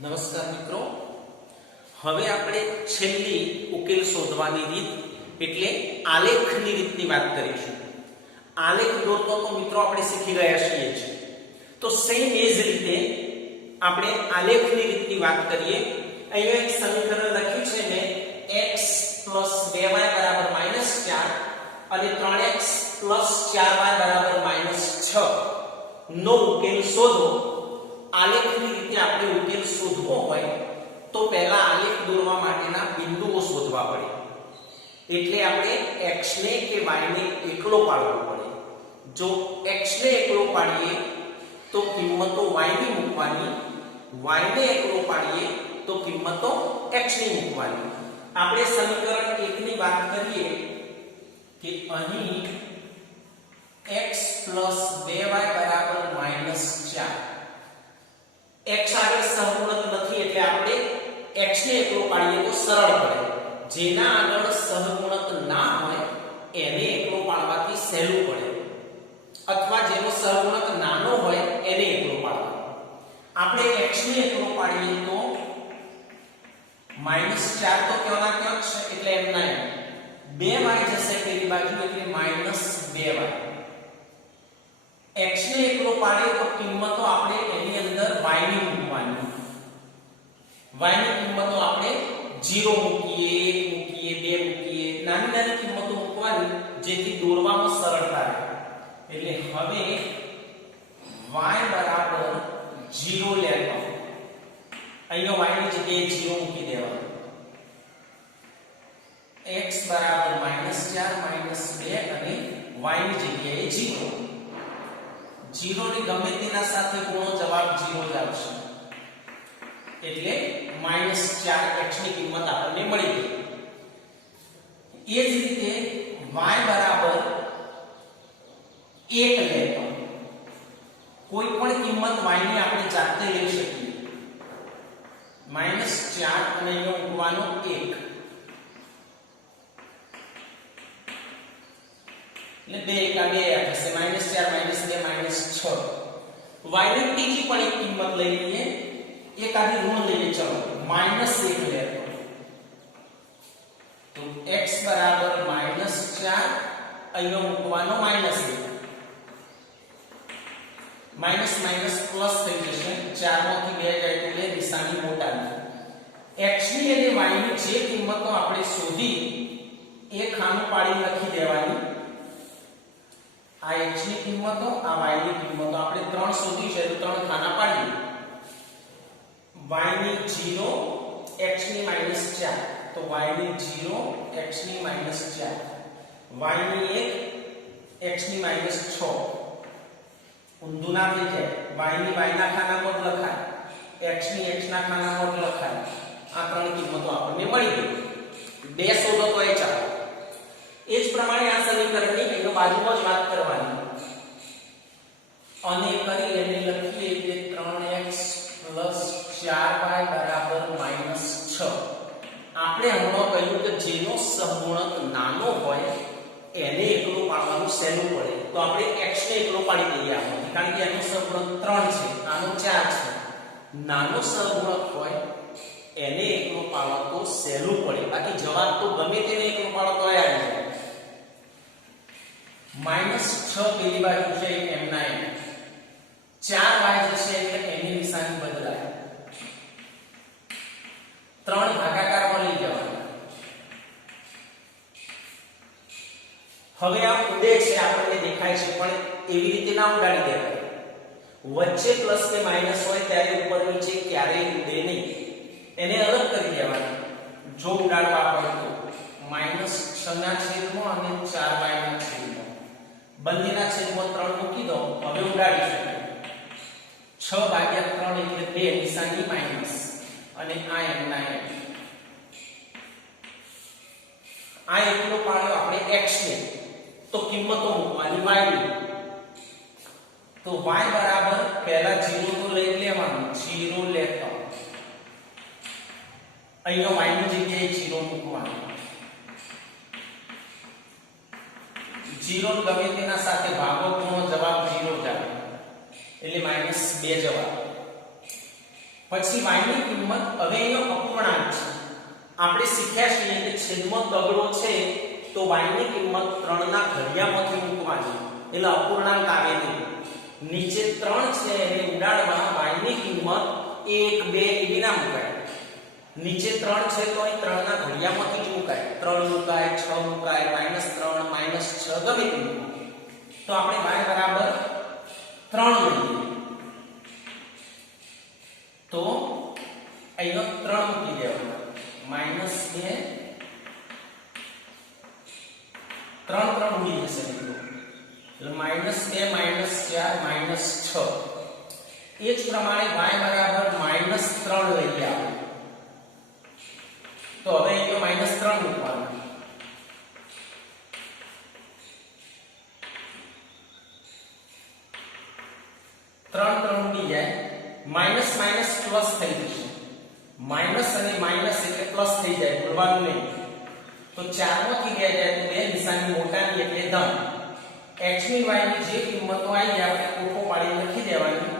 નમસ્કાર મિત્રો, હવે આપણે છેલ્લી ઉકેલ શોધવાની રીત એટલે આલેખની રીતની વાત કરીશું. આલેખ દોરતો તો મિત્રો આપણે શીખી ગયા છીએ જ. તો સેમ એ જ રીતે આપણે આલેખની રીતની વાત કરીએ. અહીંયા એક સમીકરણ લખ્યું છે ને x + 2y = -4 અને 3x + 4y = -6 નો ઉકેલ શોધો. આલેખની રીતે આપણે ઉકેલ શોધવો હોય તો પહેલા આલેખ દોરવા માટેના બિંદુઓ શોધવા પડે. એટલે આપણે x ને કે y ને એકલો પાડવો પડે. જો x ને એકલો પાડીએ તો કિંમતો y ની મૂકવાની, y ને એકલો પાડીએ તો કિંમતો x ની મૂકવાની. આપણે સમીકરણ 1 ની વાત કરીએ કે અહીં x + 2y = -4. x આગળ સહગુણક નથી એટલે આપણે x ને એકલો પાડીએ તો સરળ પડે. જેના આગળ સહગુણક ના હોય એને એકલો પાડવાથી સહેલું પડે, અથવા જેનો સહગુણક નાનો હોય એને એકલો પાડવાનો. આપણે x ને એકલો પાડીએ તો -4 તો ક્યાંના ક્યાં છે એટલે એમ ના એમ 2y જશે પેલી બાજુ એટલે -2y. x ને એકલો પાડીએ તો કિંમતો આપણે એની અંદર y ની મૂકવાની. y ની કિંમતો આપણે 0 મૂકીએ, 1 મૂકીએ, 2 મૂકીએ, નાની નાની કિંમતો મૂકવાની જેથી દોરવામાં સરળતા રહે. એટલે હવે y = 0 લેતો. અહીંયા y ની જગ્યાએ 0 મૂકી દેવાનું. x = -4 - 2 અને y ની જગ્યાએ 0. 0 ની ગમે તેના સાથે ગુણો, જવાબ 0 જ આવશે. એટલે -4 x ની કિંમત આપણને મળી ગઈ. એ જ રીતે y બરાબર 1 લેતો. કોઈ પણ કિંમત y ની આપણે જાતે લઈ શકીએ. -4 અને અહીંયા મૂકવાનો 1 એટલે 2 એકા 2 થશે. -4 -2 -6. y ની ત્રીજી પણ એક કિંમત લઈ લઈએ. એક આધી ઋણ લઈએ. ચલો -1 લેતો. તો x બરાબર -4 અહીંયા મૂકવાનો -1. માઈનસ માઈનસ પ્લસ થઈ જશે. 4 માંથી 2 જાય તો એ નિશાની મોટાની. x ની અને y ની જે કિંમતો આપણે શોધી એ ખાનું પાડી લખી દેવાની. આ x ની કિંમતો, આ y ની કિંમતો આપણે 3 શોધી છે તો 3 ખાના પાડીએ. y ની 0, x ની -4 તો y ની 0, x ની -4, y ની 1, x ની -6. ઊંધું ના થઈ જાય. y ની y ના ખાનામાં જ લખાય, x ની x ના ખાનામાં જ લખાય. આ 3 કિંમતો આપણને મળી ગઈ. 2 શોધો તો એ ચાલે. એ જ પ્રમાણે આ સમીકરણની એનો બાજુમાં જ વાત કરવાની અને કરી એને લખીએ કે 3x + 4y = -6. આપણે હમણાં કહ્યું કે જેનો સહગુણક નાનો હોય એને એકલો પાડવાનું સહેલું પડે. તો આપણે x ને એકલો પાડી દઈએ આમાંથી, કારણ કે એનો સહગુણક 3 છે, આનો 4 છે. નાનો સહગુણક હોય એને એકલો પાડવા તો સહેલું પડે. બાકી જવાબ તો ગમે તેને એકલો પાડો તો આવી જાય. -6 પેલી બાજુ છે એમ ના એમ. 4y જશે એટલે એની નિશાની બદલાય. 3 ભાગાકારમાં લઈ જવાના. હવે આ ઉડે છે આપણને દેખાય છે, પણ એવી રીતે ના ઉડાડી દેવાય. વચ્ચે પ્લસ કે માઈનસ હોય ત્યારે ઉપર નીચે ક્યારેય ઉડે નહીં. એને અલગ કરી દેવાના. જો ઉડાડવા હોય તો -6 ના છેદમાં અને 4y ના છેદમાં. બંનેના છેદમાં 3 મૂકી દો. હવે ઉડાડી શકો. 6/3 એટલે 2 નિશાની માઈનસ અને આ એમ ના એમ. આ એકલો પાડ્યો આપણે x ને તો કિંમતો મૂકવાની y ની. તો y બરાબર પહેલા 0 તો લઈ લેવાનું. 0 લેતો. અહીંયા y ની જગ્યાએ 0 મૂકવાનું. 0 ગમે તેના સાથે ભાગો તો જવાબ 0 જ આવે. એટલે -2 જવાબ. પછી y ની કિંમત હવે અહીંયા અપૂર્ણાંક છે. આપણે શીખ્યા છીએ કે છેદમાં તગડો છે તો y ની કિંમત 3 ના ઘડિયામાંથી મૂકવાની એટલે અપૂર્ણાંક આવે નહીં. નીચે 3 છે એને ઉડાડવા y ની કિંમત 1 2 એવી ના મુકાય. નીચે 3 છે તો અહીં 3 ના ઘડિયામાંથી જ મુકાય. 3 મુકાય, 6 મુકાય, -3 -6 ગમે તે મૂકો. તો આપણે y બરાબર 3 લઈએ તો અહીંયા 3 મૂકી દેવાના. -2 3 3 ઉડી જશે મિત્રો. એટલે -2 -4 -6. એ જ પ્રમાણે y બરાબર -3 લઈએ આપણે. તો હવે અહીંયા -3 મૂકવાનું. 3 3 ઉડી જાય. માઈનસ માઈનસ પ્લસ થઈ જશે. માઈનસ અને માઈનસ એટલે પ્લસ થઈ જાય, ભૂલવાનું નહીં. તો 4 માંથી 2 જાય તો બે નિશાની મોટાની એટલે ધન. x ની y ની જે કિંમતો આવી આપણે કોઠો પાડી લખી દેવાની.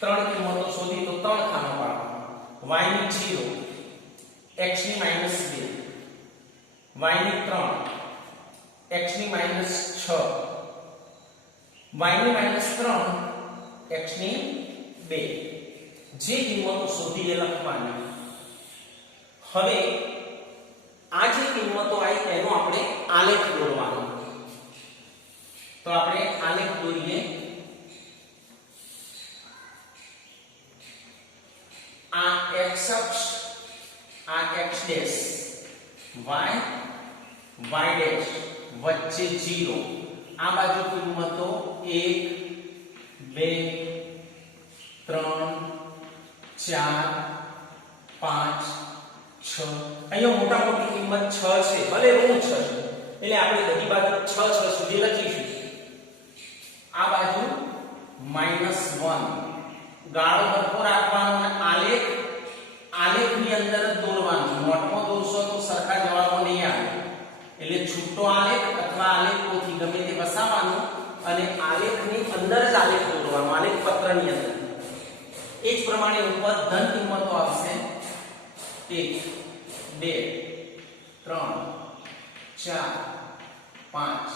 3 કિંમતો શોધી તો 3 ખાનો પાડવાનો. y ની 0, x ની -2, y ની 3, x ની -6, y ની -3, x ની 2. જે કિંમતો શોધી એ લખવાની. હવે આ જે કિંમતો આવી તેનો આપણે આલેખ દોરવાનો. તો આપણે આલેખ દોરીએ. આ x અક્ષ, આ x ડેશ, y ડેશ, વચ્ચે 0. આ બાજુ કિંમતો 1 2 3 4 5 6. અહીંયા મોટા મોટી કિંમત 6 છે, ભલે ઋણ 6 છે એટલે આપણે બધી બાજુ 6 6 સુધી લખીશું. આ બાજુ -1. ગાળો સરખો રાખવાનો અને આલેખની અંદર જ દોરવાનો. નોટમાં દોરશો તો સરખા જવાબો નહીં આવે. એટલે છૂટો આલેખ અથવા આલેખોથી ગમે તે વસાવવાનો અને આલેખની અંદર જ આલેખ દોરવાનો, આલેખ પત્રની અંદર. એ જ પ્રમાણે ઉપર ધન કિંમતો આવશે. 1 2 3 4 5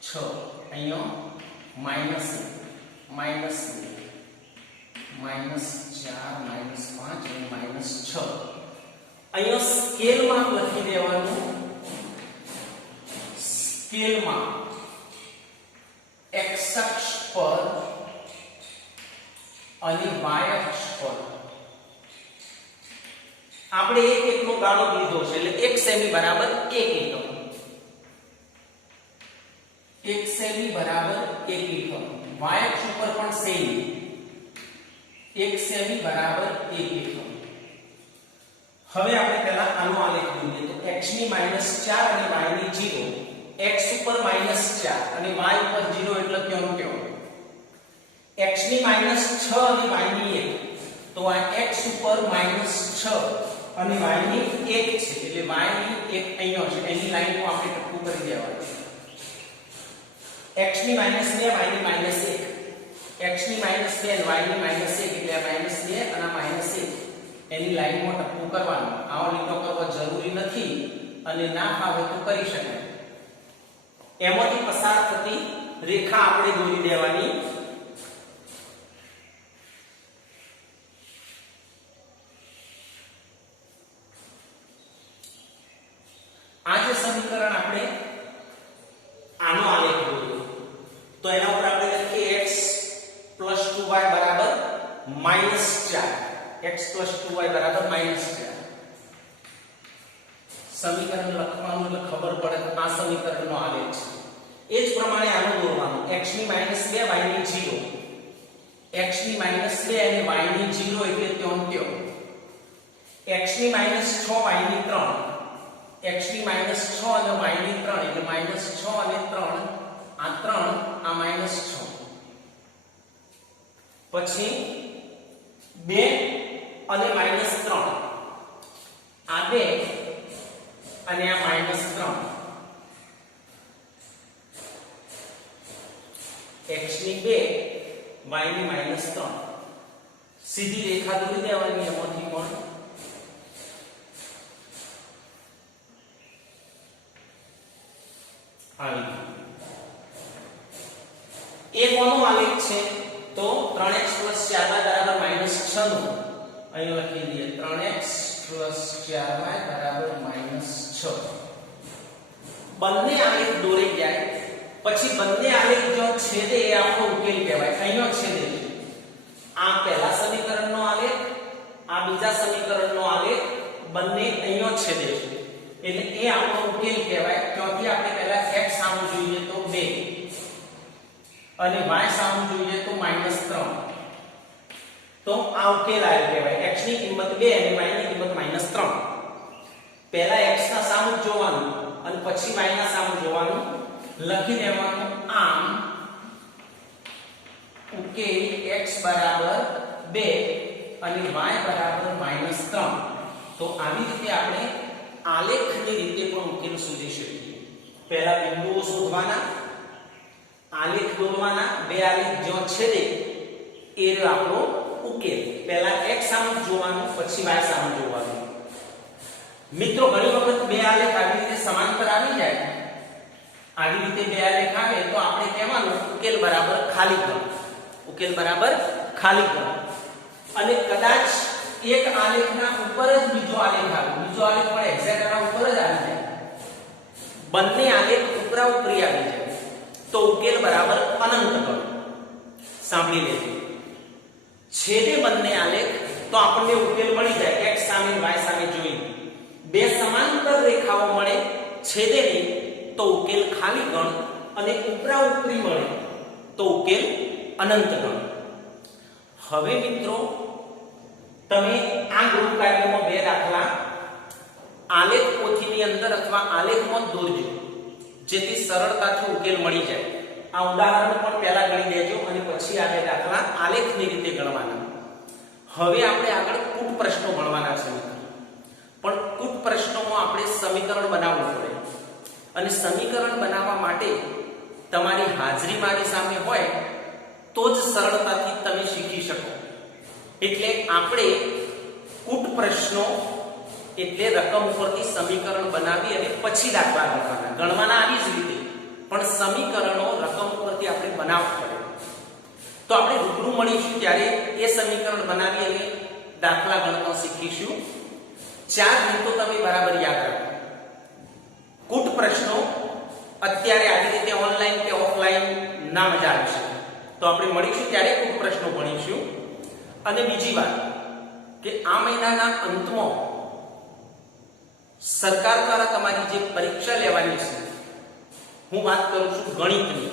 6. અહીંયા -1 -2 -4 -5 અને -6. અહીંયા સ્કેલમાં લખી દેવાનું. સ્કેલમાં x અક્ષ પર અને y અક્ષ પર આપણે 1 1 નો ગાળો લીધો છે એટલે 1 સેમી બરાબર 1 એકમ. 1 સેમી બરાબર 1 એકમ. y અક્ષ ઉપર પણ સેમી 1 સેમી બરાબર 1 એકમ. હવે આપણે પહેલા આનો આલેખ દોરીએ. તો x ની -4 અને y ની 0. x ઉપર -4 અને y ઉપર 0 એટલે કેવું કેવું? x ની -6 અને y ની 1. તો આ x ઉપર -6 અને y ની 1 છે એટલે y ની 1 અહીંયા છે. એની લાઈન કો આપણે ટપકું કરી દેવાનું. x ની -2 y ની -1. x ની -2 y ની -1 એટલે આ -2 અને -1 એની લાઈનમાં ટપકું કરવાનું. આવો લીટો કરવો જરૂરી નથી અને ના ફાવે તો કરી શકાય. એમાંથી પસાર થતી રેખા આપણે દોરી દેવાની. આ જે સમીકરણ આપણે આનો આલેખ દોર્યો તો એના ઉપર આપણે લખીએ x + 2y બરાબર -4. x + 2y બરાબર -4. સમીકરણ લખવાનું એટલે ખબર પડે કે આ સમીકરણનો આલેખ છે. એ જ પ્રમાણે આનો દોરવાનો. x ની -2 y ની 0. x ની -2 અને y ની 0 એટલે ત્યોં ત્યો. x ની -6 y ની 3. x ની -6 અને y ની 3 એટલે -6 અને 3. આ 3 આ -6. પછી 2 અને -3. આ 2 અને આ -3. x ની 2 y ની -3 સીધી રેખા દોરી દેવાની એમાંથી પણ આવી એ કોનો આલેખ છે તો 3x + 4y = -6 નું અહીં લખી દઈએ 3x + 4y = -6 બંને આલેખ દોરી જાય પછી બંને આલેખ જો છેદે એ આપણો ઉકેલ કહેવાય અહીંનો છેદે આ પહેલા સમીકરણનો આલેખ આ બીજા સમીકરણનો આલેખ બંને અહીંનો છેદે છે એટલે એ આપણો ઉકેલ કહેવાય ક્યોંકि આપણે પહેલા x સામું જોઈએ તો 2 અને y સામું જોઈએ તો -3 તો આ ઉકેલ આવ્યો કહેવાય x ની કિંમત 2 અને y ની કિંમત -3 પહેલા x ના સામું જોવાનું અને પછી y ના સામું જોવાનું લખી દેવાનું આમ ઉકેલ x બરાબર 2 અને y બરાબર -3 તો આવી રીતે આપણે આલેખની રીતે પણ ઉકેલ શોધી શકીએ પહેલા બિંદુઓ શોધવાના આલેખ દોરવાના બે આલેખ જો છેદે એ આપણો ઉકેલ પહેલા x સામું જોવાનું પછી y સામું જોવાનું મિત્રો ઘણી વખત બે આલેખ આવી રીતે સમાંતર આવી જાય આવી રીતે બે આલેખ આવે તો આપણે કહેવાનું ઉકેલ બરાબર ખાલી કરો ઉકેલ બરાબર ખાલી કરો અને કદાચ એક આલેખના ઉપર જ બીજો આલેખ આવે બીજો આલેખ પણ એક્ઝેક્ટ આના ઉપર જ આવી જાય બંને આલેખ ઉપરા ઉપરી આવી જાય તો ઉકેલ બરાબર અનંત કરો સાંભળી લેજો છેદે બંને આલેખ તો આપણને ઉકેલ મળી જાય x સામે y સામે જોઈને બે સમાંતર રેખાઓ મળે છેદે નહીં તો ઉકેલ ખાલી ગણ અને ઉપરા ઉપરી મળે તો ઉકેલ અનંત ગણ હવે મિત્રો તમે આ ગૃહ કાર્યમાં બે દાખલા આલેખ પોથીની અંદર અથવા આલેખમાં દોરજો જેથી સરળતાથી ઉકેલ મળી જાય આ ઉદાહરણ પણ પહેલા ગણી દેજો અને પછી આ બે દાખલા આલેખની રીતે ગણવાના હવે આપણે આગળ કૂટ પ્રશ્નો ગણવાના છે પણ કૂટ પ્રશ્નોમાં આપણે સમીકરણ બનાવવું પડે અને સમીકરણ બનાવવા માટે તમારી હાજરી મારી સામે હોય તો જ સરળતાથી તમે શીખી શકો એટલે આપણે કૂટ પ્રશ્નો એટલે રકમ ઉપરથી સમીકરણ બનાવી અને પછી દાખલા ગણવાના આવી જ રીતે પણ સમીકરણો રકમ ઉપરથી આપણે બનાવવા પડે તો આપણે રૂબરૂ મળીશું ત્યારે એ સમીકરણ બનાવી અને દાખલા ગણતા શીખીશું ચાર રીતો તમે બરાબર યાદ રાખો કૂટ પ્રશ્નો અત્યારે આવી રીતે ઓનલાઈન કે ઓફલાઈન ના મજા આવશે તો આપણે મળીશું ત્યારે કૂટ પ્રશ્નો ભણીશું અને બીજી વાત કે આ મહિનાના અંતમાં સરકાર દ્વારા તમારી જે પરીક્ષા લેવાની છે હું વાત કરું છું ગણિતની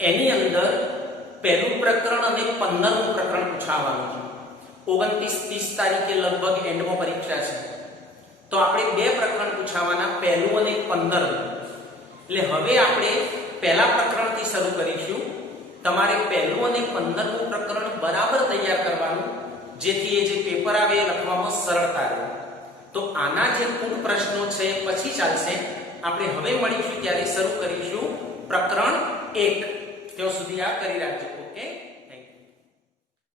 એની અંદર પહેલું પ્રકરણ અને 15મું પ્રકરણ પૂછાવાનું છે 29-30 તારીખે લગભગ એન્ડમાં પરીક્ષા છે તો આપણે બે પ્રકરણ પૂછાવાના પહેલું અને 15મું એટલે હવે આપણે પહેલા પ્રકરણથી શરૂ કરીશું તમારે પહેલું અને 15મું પ્રકરણ બરાબર તૈયાર કરવાનું જેથી એ જે પેપર આવે એ લખવામાં સરળતા રહે તો આના જે કૂટ પ્રશ્નો છે પછી ચાલશે આપણે હવે મળીશું ત્યારે શરૂ કરીશું પ્રકરણ 1 ત્યાં સુધી આ કરી રાખજો